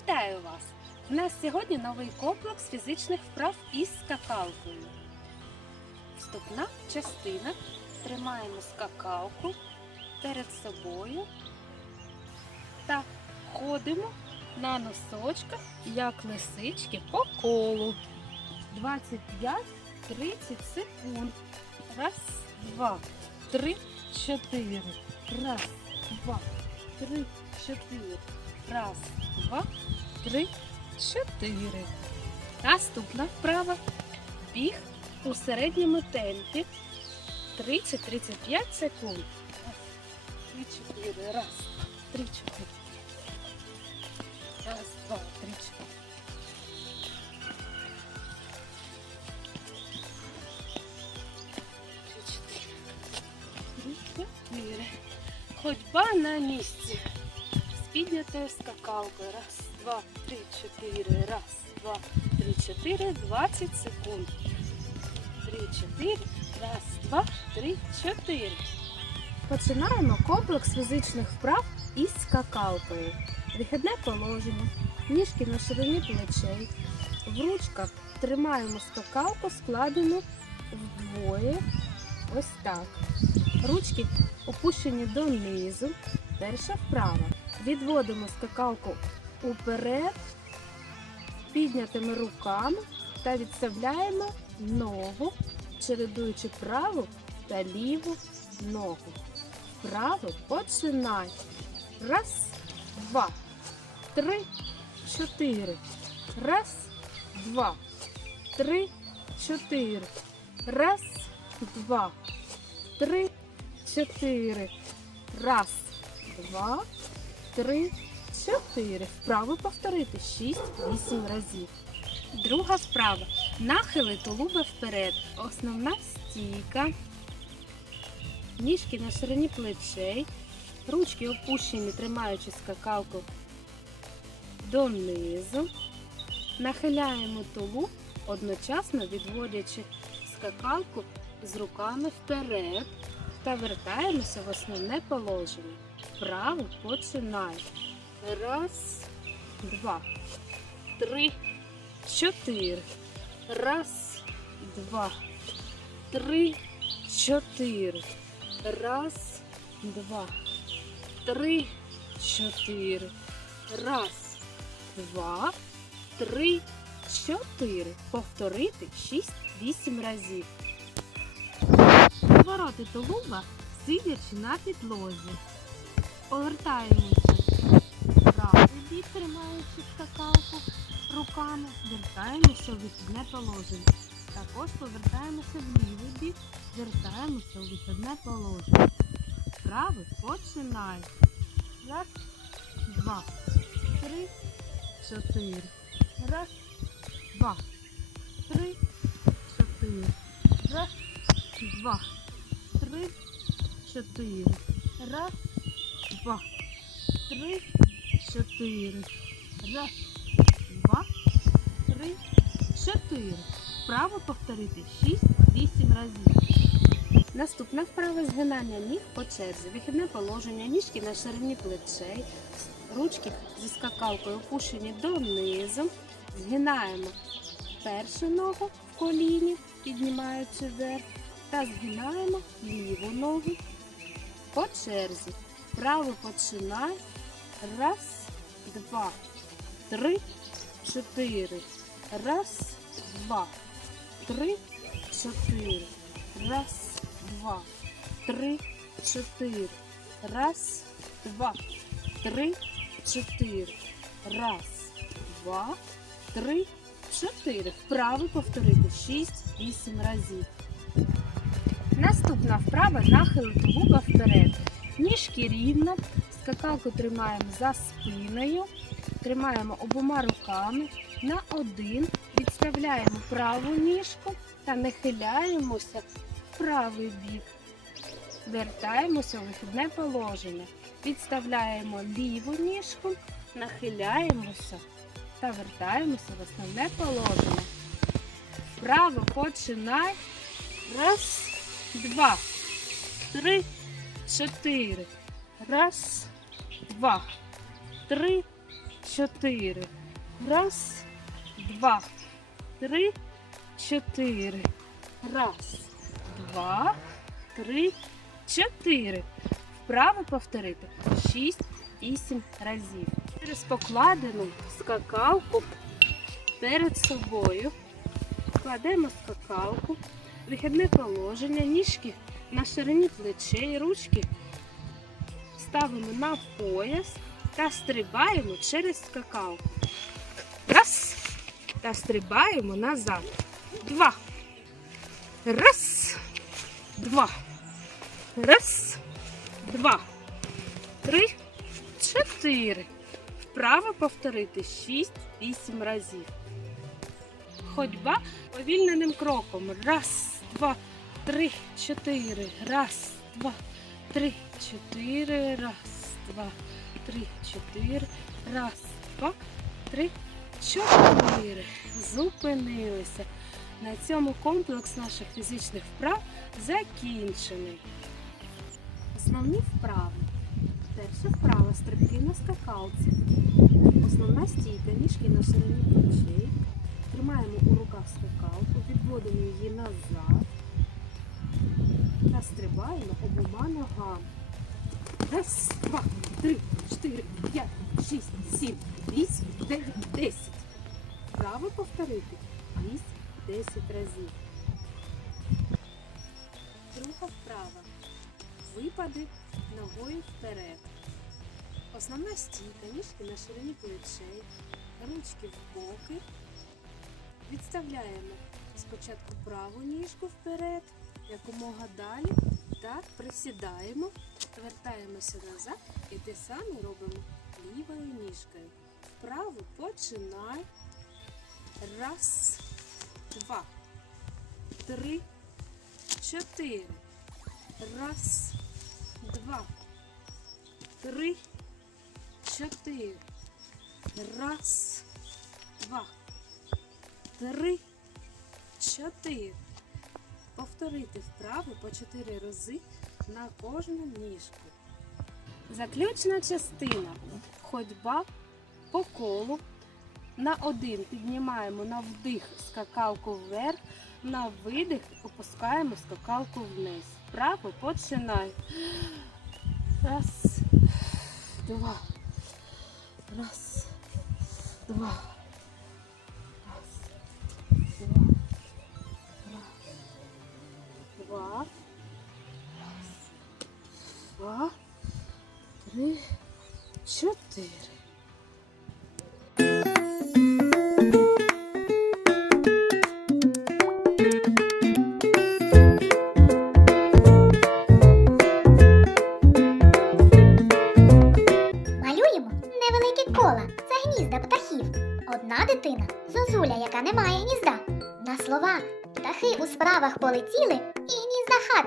Вітаю вас! У нас сьогодні новий комплекс фізичних вправ із скакалкою. Вступна частина. Тримаємо скакалку перед собою та ходимо на носочках, як лисички, по колу. 25-30 секунд. Раз, два, три, чотири. Раз, два, три, чотири. Раз, два, три, чотири. Наступна вправа. Біг у середньому темпі. 30-35 секунд. Три, чотири. Раз, три, чотири. Раз, два, три, чотири. Три, чотири. Три, чотири. Ходьба на місці. З піднятою скакалкою. Раз, два, три, чотири. Раз, два, три, чотири. 20 секунд. Три, чотири. Раз, два, три, чотири. Починаємо комплекс фізичних вправ із скакалкою. Вихідне положення. Ніжки на ширині плечей. В ручках тримаємо скакалку, складену вдвоє. Ось так. Ручки опущені донизу. Перша вправа. Відводимо скакалку уперед, піднятими руками та відставляємо ногу, чередуючи праву та ліву ногу. Вправо починай. Раз, два, три, чотири. Раз, два, три, чотири. Раз, два, три, чотири. Раз, два, три, чотири. Вправо повторити 6-8 разів. Друга вправа. Нахили тулуба вперед. Основна стійка. Ніжки на ширині плечей. Ручки опущені, тримаючи скакалку донизу. Нахиляємо тулуб, одночасно відводячи скакалку з руками вперед та вертаємося в основне положення. Вправо починай. Раз, два, три, чотири. Раз, два, три, чотири. Раз, два, три, чотири. Раз, два, три, чотири. Повторити 6-8 разів. Вороти тулуба, сидячи на підлозі. Повертаємося в правий бік, тримаючи скакалку руками. Вертаємося у вихідне положення. Також повертаємося в лівий бік, вертаємося у вихідне положення. Правий починай. Раз, два, три, чотири. Раз, два, три, чотири. Два, три, чотири. Раз, два, три, чотири. Раз, два, три, чотири. Вправо повторити 6-8 разів. Наступна вправа згинання ніг по черзі. Вихідне положення, ніжки на ширині плечей, ручки зі скакалкою опущені донизу. Згинаємо першу ногу в коліні, піднімаючи вверх, та згинаємо ліву ногу по черзі. Право починай. Раз, два, три, чотири. Раз, два, три, чотири. Раз, два, три, чотири. Раз, два, три, чотири. Раз, два, три, чотири. Вправо повторити 6-8 разів. Наступна вправа нахил тулуба вперед. Ніжки рівно, скакалку тримаємо за спиною, тримаємо обома руками на один, відставляємо праву ніжку та нахиляємося в правий бік. Вертаємося у вихідне положення. Відставляємо ліву ніжку, нахиляємося та вертаємося в основне положення. Вправо починай. Раз, два, три, чотири. Раз, два, три, чотири. Раз, два, три, чотири. Раз, два, три, чотири. Вправо повторити. Шість, вісім разів. Через покладену скакалку перед собою. Кладемо скакалку, вихідне положення, ніжки на ширині плечей, ручки ставимо на пояс та стрибаємо через скакалку. Раз. Та стрибаємо назад. Два. Раз. Два. Раз. Два. Три. Чотири. Вправо повторити шість-вісім разів. Ходьба повільненим кроком. Раз, два, три, чотири. Раз, два, три, чотири. Раз, два, три, чотири. Раз, два, три, чотири. Зупинилися. На цьому комплекс наших фізичних вправ закінчений. Основні вправи. Перша вправа стрибки на скакалці. Основна стійка, ніжки на ширині плечей. Тримаємо у руках скакалку, відводимо її назад та стрибаємо обома ногами. Раз, два, три, чотири, п'ять, шість, сім, вісім, дев'ять, десять. Вправо повторити вісім, десять разів. Друга вправа. Випади ногою вперед. Основна стійка, ніжки на ширині плечей, ручки в боки. Відставляємо спочатку праву ніжку вперед, якомога далі. Так, присідаємо, вертаємося назад і те саме робимо лівою ніжкою. Вправо починай. Раз, два, три, чотири. Раз, два, три, чотири. Раз, два, три, чотири. Повторити вправи по чотири рази на кожну ніжку. Заключна частина. Ходьба по колу. На один піднімаємо на вдих скакалку вверх, на видих опускаємо скакалку вниз. Вправо починай. Раз, два. Раз, два. Два. Раз, два. Три, чотири. Одна дитина зозуля, яка не має гнізда. На слова птахи у справах полетіли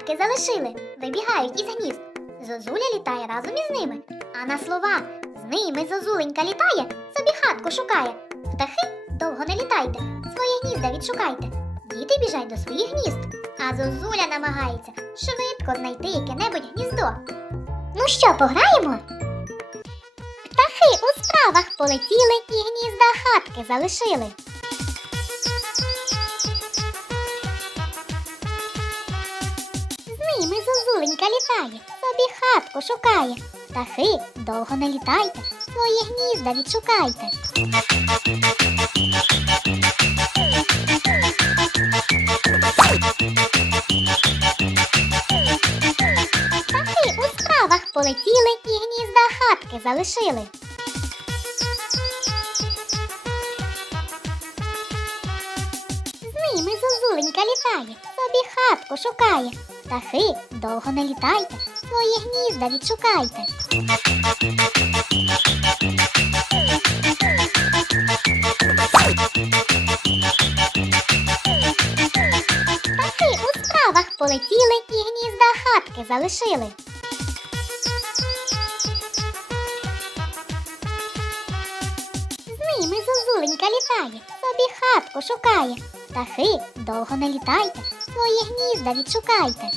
і залишили. Вибігають із гнізд. Зозуля літає разом із ними. А на слова з ними зозуленька літає, собі хатку шукає. Птахи довго не літайте, своє гнізда відшукайте. Діти біжать до своїх гнізд, а зозуля намагається швидко знайти яке-небудь гніздо. Ну що, пограємо? Птахи у справах полетіли і гнізда хатки залишили. Ними літає, собі хатку шукає. Птахи довго не літайте, своє гнізда відшукайте. Птахи у справах полетіли і гнізда хатки залишили. З ними зозуленька літає, собі хатку шукає. Птахи довго не літайте, своє гнізда відшукайте. Птахи у справах полетіли і гнізда хатки залишили. літає, собі хатку шукає. Птахи довго не літайте, свої гнізда відшукайте.